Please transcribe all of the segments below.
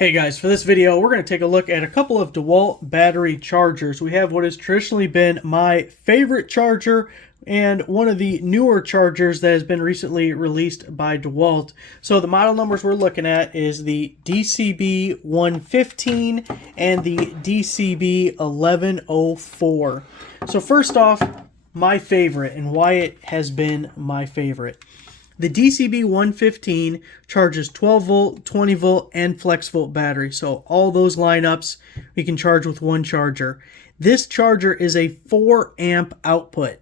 Hey guys, for this video, we're going to take a look at a couple of DeWALT battery chargers. We have what has traditionally been my favorite charger and one of the newer chargers that has been recently released by DeWALT. So the model numbers we're looking at is the DCB 115 and the DCB 1104. So first off, my favorite and why it has been my favorite. The DCB 115 charges 12 volt, 20 volt, and flex volt battery. So all those lineups we can charge with one charger. This charger is a 4 amp output.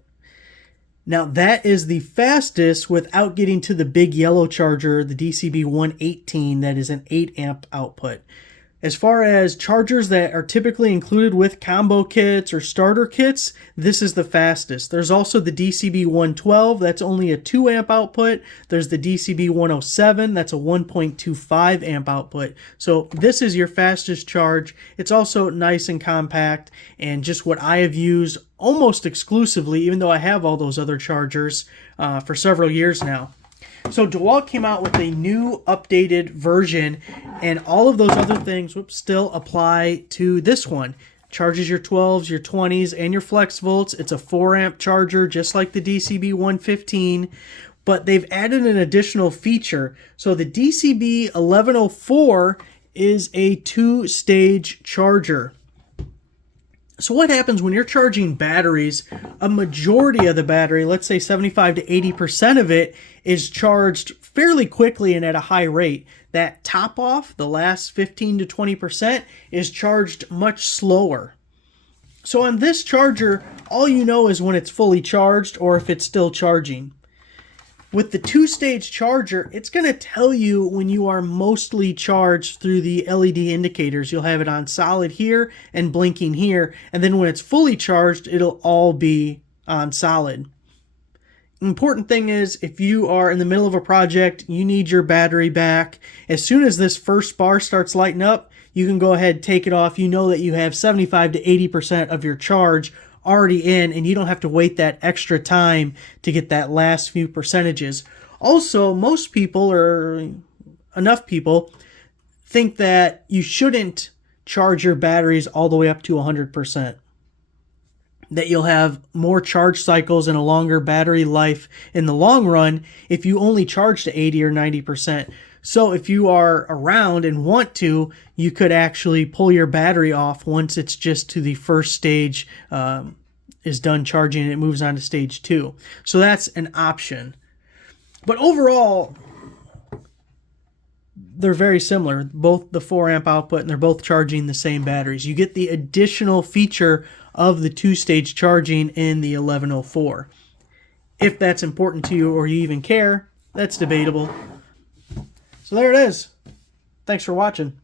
Now that is the fastest without getting to the big yellow charger, the DCB 118, that is an 8 amp output. As far as chargers that are typically included with combo kits or starter kits, this is the fastest. There's also the DCB 112, that's only a 2 amp output. There's the DCB 107, that's a 1.25 amp output. So this is your fastest charge. It's also nice and compact and just what I have used almost exclusively, even though I have all those other chargers for several years now. So DeWALT came out with a new updated version, and all of those other things still apply to this one. Charges your 12s, your 20s, and your flex volts. It's a 4 amp charger, just like the DCB 115, but they've added an additional feature. So the DCB 1104 is a 2-stage charger. So what happens when you're charging batteries, a majority of the battery, let's say 75 to 80% of it, is charged fairly quickly and at a high rate. That top off, the last 15 to 20%, is charged much slower. So on this charger, all you know is when it's fully charged or if it's still charging. With the 2-stage charger, it's going to tell you when you are mostly charged through the LED indicators. You'll have it on solid here and blinking here, and then when it's fully charged, it'll all be on solid. Important thing is, if you are in the middle of a project, you need your battery back, as soon as this first bar starts lighting up, you can go ahead and take it off. You know that you have 75 to 80% of your charge already in, and you don't have to wait that extra time to get that last few percentages. Also, most people, or enough people, think that you shouldn't charge your batteries all the way up to 100%. That you'll have more charge cycles and a longer battery life in the long run if you only charge to 80 or 90%. So if you are around and want to, you could actually pull your battery off once it's just to the first stage is done charging and it moves on to stage 2. So that's an option. But overall, they're very similar, both the 4 amp output, and they're both charging the same batteries. You get the additional feature of the 2-stage charging in the 1104. If that's important to you or you even care, that's debatable. So there it is. Thanks for watching.